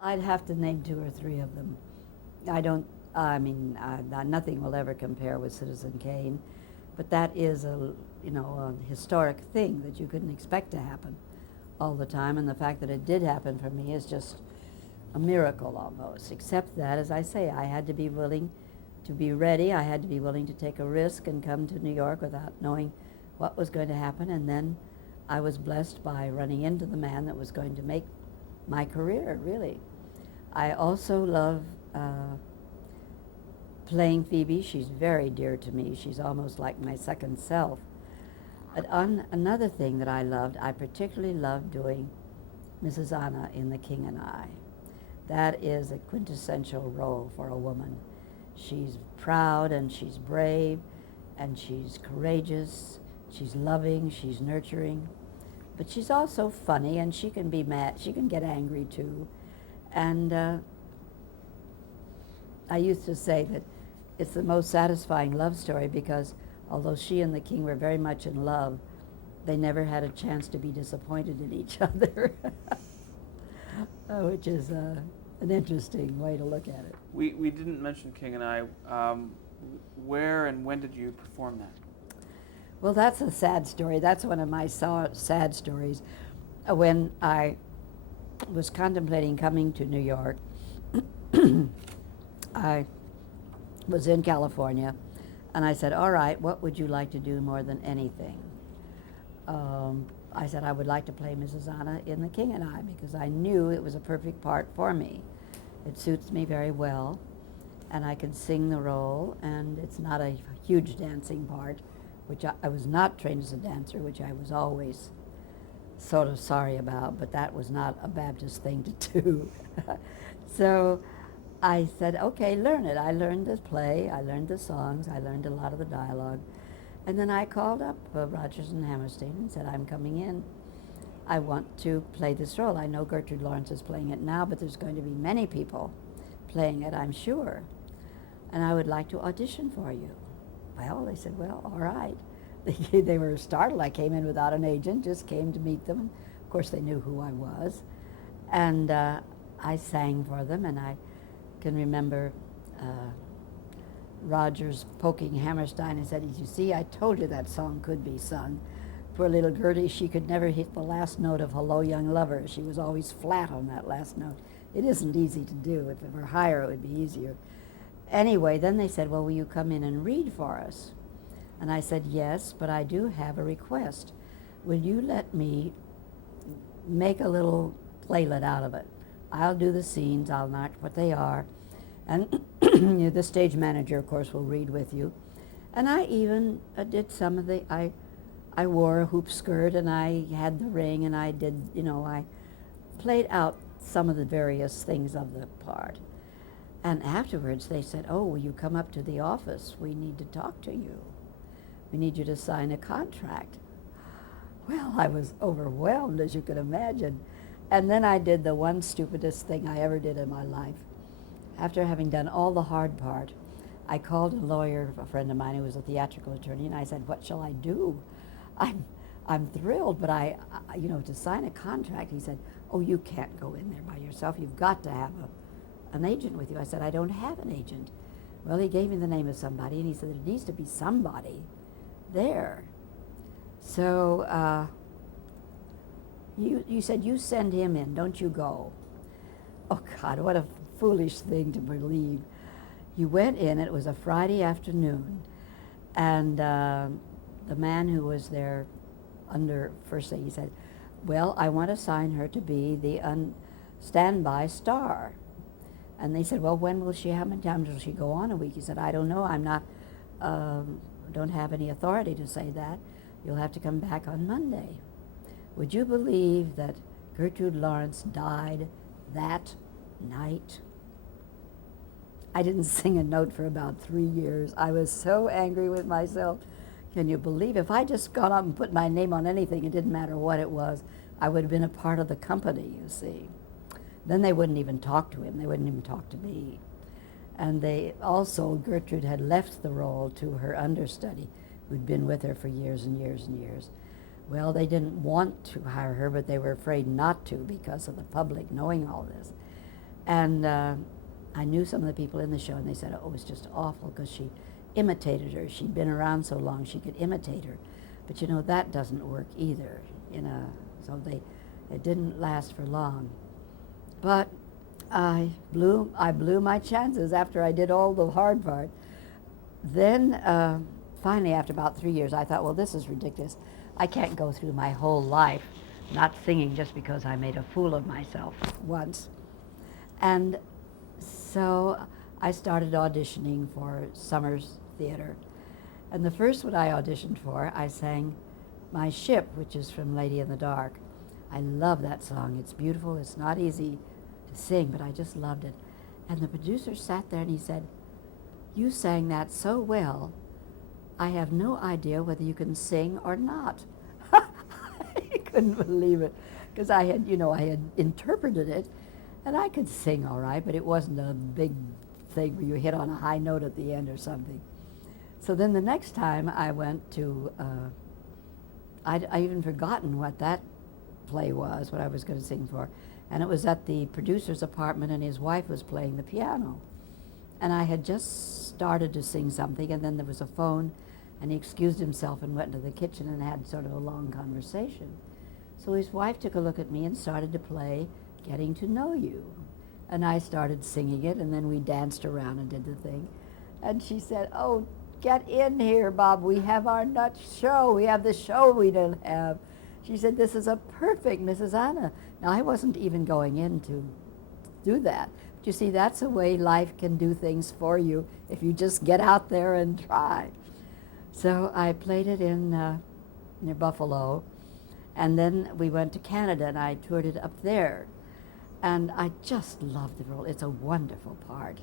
I'd have to name two or three of them. I don't, nothing will ever compare with Citizen Kane, but that is a historic thing that you couldn't expect to happen all the time, and the fact that it did happen for me is just a miracle almost, except that, as I say, I had to be willing to be ready. I had to be willing to take a risk and come to New York without knowing what was going to happen, and then I was blessed by running into the man that was going to make my career, really. I also love playing Phoebe. She's very dear to me. She's almost like my second self. But another thing that I loved, I particularly loved doing Mrs. Anna in The King and I. That is a quintessential role for a woman. She's proud and she's brave and she's courageous, she's loving, she's nurturing, but she's also funny and she can be mad, she can get angry too. And I used to say that it's the most satisfying love story because although she and the king were very much in love, they never had a chance to be disappointed in each other, which is an interesting way to look at it. We didn't mention King and I. Where and when did you perform that? Well, that's a sad story. That's one of my sad stories. When I was contemplating coming to New York, I was in California, and I said, all right, what would you like to do more than anything? I said, I would like to play Mrs. Anna in The King and I, because I knew it was a perfect part for me. It suits me very well, and I can sing the role, and it's not a huge dancing part, which I was not trained as a dancer, which I was always sort of sorry about, but that was not a Baptist thing to do. So I said, okay, learn it. I learned the play, I learned the songs, I learned a lot of the dialogue. And then I called up Rodgers and Hammerstein and said, I'm coming in. I want to play this role. I know Gertrude Lawrence is playing it now, but there's going to be many people playing it, I'm sure. And I would like to audition for you. Well, they said, well, all right. They were startled. I came in without an agent, just came to meet them. Of course, they knew who I was. And I sang for them, and I can remember Rogers poking Hammerstein and said, you see, I told you that song could be sung. Poor little Gertie, she could never hit the last note of Hello, Young Lover. She was always flat on that last note. It isn't easy to do. If it were higher, it would be easier. Anyway, then they said, well, will you come in and read for us? And I said, yes, but I do have a request. Will you let me make a little playlet out of it? I'll do the scenes, I'll mark what they are, and the stage manager, of course, will read with you. And I even did some of I wore a hoop skirt, and I had the ring, and I did, I played out some of the various things of the part. And afterwards they said, oh, will you come up to the office? We need to talk to you. We need you to sign a contract. Well, I was overwhelmed, as you can imagine. And then I did the one stupidest thing I ever did in my life. After having done all the hard part, I called a lawyer, a friend of mine who was a theatrical attorney, and I said, what shall I do? I'm thrilled, but to sign a contract, he said, oh, you can't go in there by yourself. You've got to have an agent with you. I said, I don't have an agent. Well, he gave me the name of somebody, and he said, there needs to be somebody there. So you said, you send him in, don't you go. Oh, God, what a foolish thing to believe. You went in, it was a Friday afternoon, and the man who was there first thing, he said, well, I want to sign her to be the standby star. And they said, well, when will she, how many times will she go on a week? He said, I don't know, I'm not, don't have any authority to say that. You'll have to come back on Monday. Would you believe that Gertrude Lawrence died that night? I didn't sing a note for about 3 years. I was so angry with myself. Can you believe if I just gone up and put my name on anything, it didn't matter what it was, I would have been a part of the company, you see. Then they wouldn't even talk to him. They wouldn't even talk to me. And Gertrude had left the role to her understudy, who'd been with her for years and years and years. Well, they didn't want to hire her, but they were afraid not to because of the public knowing all this. And I knew some of the people in the show, and they said, oh, it was just awful because she imitated her. She'd been around so long, she could imitate her. But you know, that doesn't work either, you know. So it didn't last for long. But I blew my chances after I did all the hard part. Then finally, after about 3 years, I thought, well, this is ridiculous. I can't go through my whole life not singing just because I made a fool of myself once. And so I started auditioning for Summers Theater. And the first one I auditioned for, I sang My Ship, which is from Lady in the Dark. I love that song. It's beautiful. It's not easy to sing, but I just loved it. And the producer sat there and he said, you sang that so well, I have no idea whether you can sing or not. I couldn't believe it, because I had interpreted it, and I could sing all right, but it wasn't a big thing where you hit on a high note at the end or something. So then the next time I went to, I'd even forgotten what that play was, what I was going to sing for, and it was at the producer's apartment, and his wife was playing the piano. And I had just started to sing something, and then there was a phone, and he excused himself and went into the kitchen and had sort of a long conversation. So his wife took a look at me and started to play Getting to Know You. And I started singing it, and then we danced around and did the thing. And she said, oh, get in here, Bob. We have our nut show. We have the show we don't have. She said, this is a perfect Mrs. Anna. Now, I wasn't even going in to do that. But you see, that's a way life can do things for you if you just get out there and try. So I played it in near Buffalo, and then we went to Canada, and I toured it up there. And I just loved the role. It's a wonderful part.